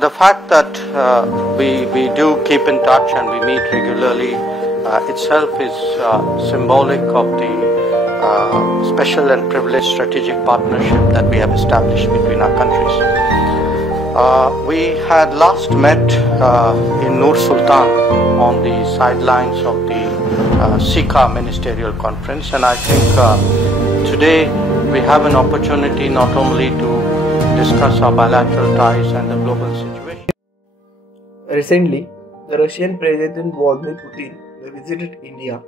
The fact that we do keep in touch and we meet regularly itself is symbolic of the special and privileged strategic partnership that we have established between our countries. We had last met in Nur Sultan on the sidelines of the SICA Ministerial Conference, and I think today we have an opportunity not only to discuss our bilateral ties and the global situation. Recently, the Russian President Vladimir Putin visited India.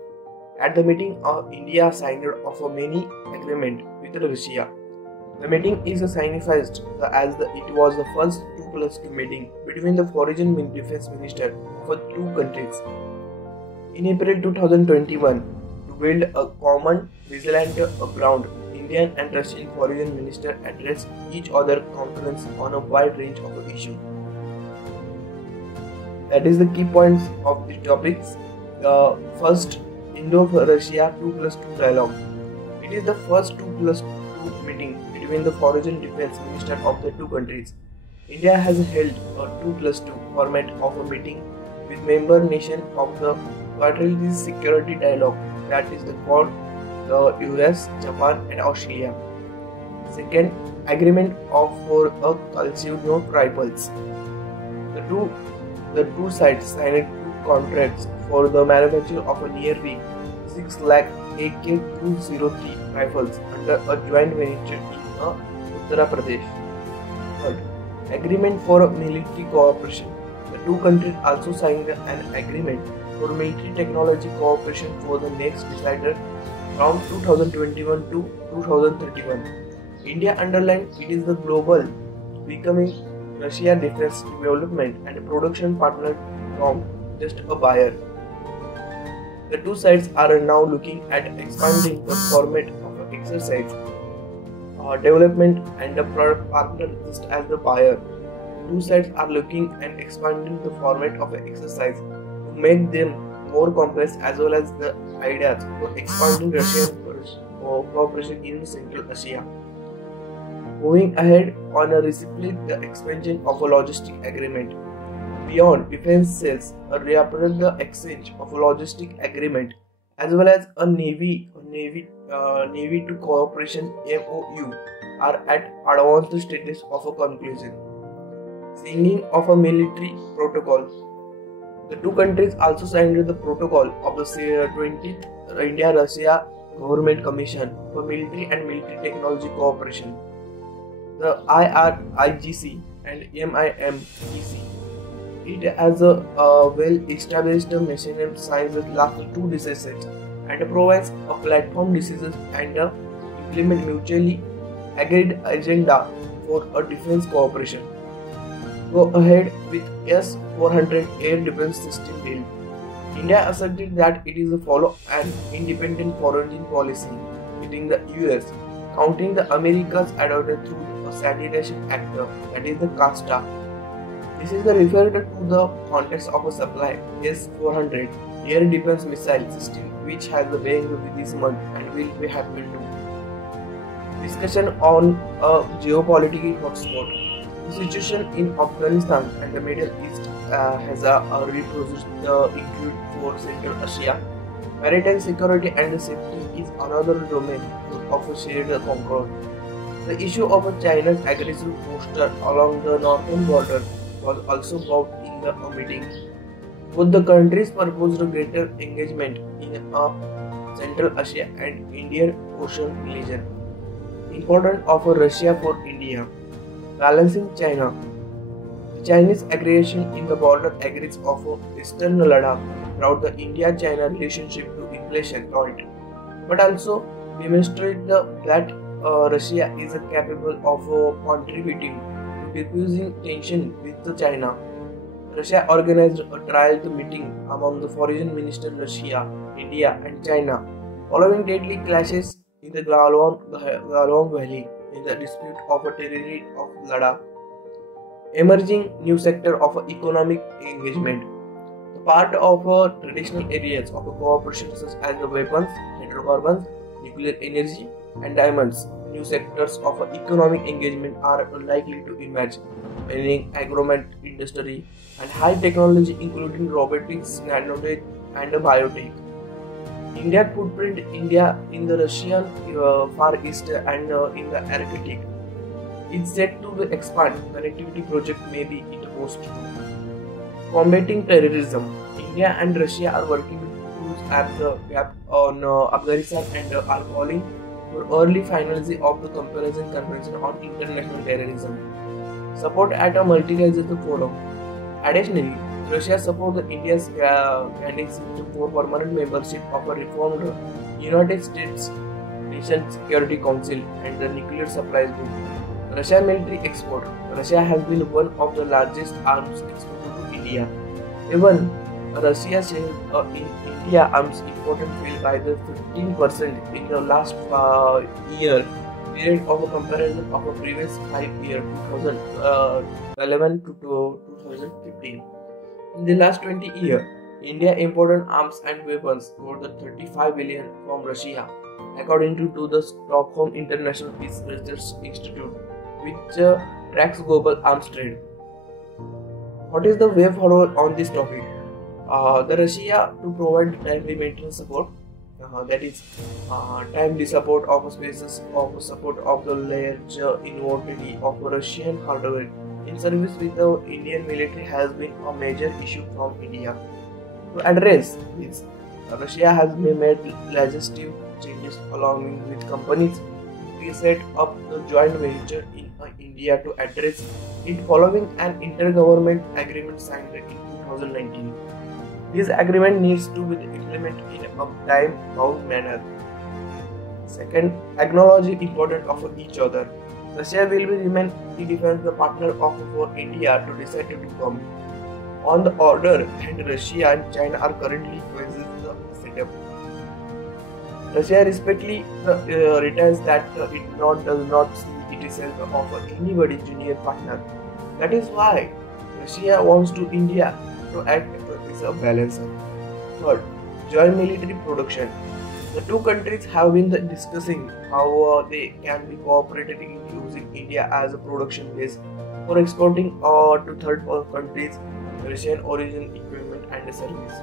At the meeting, India signed off many agreements with Russia. The meeting is signified as it was the first 2+2 meeting between the foreign defense minister of two countries. In April 2021, to build a common vigilant ground, Indian and Russian foreign ministers addressed each other's conference on a wide range of issues. That is the key points of the topics. First, Indo-Russia 2+2 dialogue. It is the first 2+2 meeting between the foreign defense ministers of the two countries. India has held a 2+2 format of a meeting with member nations of the Quadrilateral Security Dialogue, that is called the US, Japan and Australia. Second, agreement for a Calcino triples. The two sides signed two contracts for the manufacture of a nearly 6 lakh AK-203 rifles under a joint venture in Uttar Pradesh. Third, agreement for military cooperation. The two countries also signed an agreement for military technology cooperation for the next decade from 2021 to 2031. India underlined it is the global becoming Russia defense development and production partner from just a buyer. The two sides are now looking at expanding the format of exercise, development and the product partner just as the buyer. Two sides are looking at expanding the format of exercise to make them more complex, as well as the ideas for expanding Russian cooperation in Central Asia. Moving ahead on a recently the expansion of a logistic agreement. Beyond defense sales, reappeared the exchange of a logistic agreement as well as a Navy to cooperation MOU are at advanced status of a conclusion. Signing of a military protocol. The two countries also signed the protocol of the 20th India-Russia Government Commission for Military and Military Technology Cooperation, the IRIGC and MIMEC. It has a well-established mechanism since the last 2 decades and provides a platform decisions and implement mutually agreed agenda for a defense cooperation. Go ahead with S-400 air defense system deal. India asserted that it is a follow an independent foreign policy within the US, counting the Americas adopted through a Sanitation Act, that is the CASTA. This is referred to the context of a supply S-400 air defense missile system, which has the being this month and will be happening to. Discussion on a geopolitical hotspot. The situation in Afghanistan and the Middle East has a reproduced include for Central Asia. Maritime security and safety is another domain of a shared concord. The issue of China's aggressive posture along the northern border was also brought in the meeting. Both the countries proposed greater engagement in Central Asia and Indian Ocean region. Importance of Russia for India. Balancing China. The Chinese aggression in the border agrees of Eastern Ladakh brought the India-China relationship to inflection point, but also demonstrate that Russia is capable of contributing to diffusing tension with China. Russia organized a trial meeting among the foreign ministers Russia, India and China following deadly clashes in the Galwan Valley in the dispute of a territory of Ladakh. Emerging new sector of economic engagement. The part of traditional areas of cooperation such as the weapons, hydrocarbons, nuclear energy and diamonds. New sectors of economic engagement are likely to emerge. in agrochem industry, and high technology including robotics, nanotech, and biotech. India's footprint India in the Russian Far East and in the Arctic is set to expand. Connectivity project may be it most. Combating terrorism. India and Russia are working to close the gap on Afghanistan and are calling for early finalizing of the Comparison Convention on International Terrorism. Support at a multilateral forum. Additionally, Russia supports India's candidacy for permanent membership of a reformed United States Nation Security Council and the nuclear supplies group. Russia military export. Russia has been one of the largest arms exporters to India. Even Russia shares in India arms import fell by the 15% in the last year period of a comparison of a previous 5 year 2011 to 2015. In the last 20 years, India imported arms and weapons more than 35 billion from Russia, according to the Stockholm International Peace Research Institute, which tracks global arms trade. What is the way forward on this topic? The Russia to provide timely maintenance support, that is, timely support of spaces of support of the large inventory of Russian hardware in service with the Indian military has been a major issue from India. To address this, Russia has made legislative changes along with companies to set up the joint venture in India to address it following an intergovernment agreement signed in 2019. This agreement needs to be implemented in a time-bound manner. Second, acknowledge the importance of each other. Russia will remain the defense partner for India to decide to come. On the order hand, Russia and China are currently coexisting the setup. Russia respectfully retains that it does not see itself of anybody junior partner. That is why Russia wants to India to act as a balancer. Third, joint military production. The two countries have been discussing how they can be cooperating in using India as a production base for exporting to third countries Russian origin equipment and service.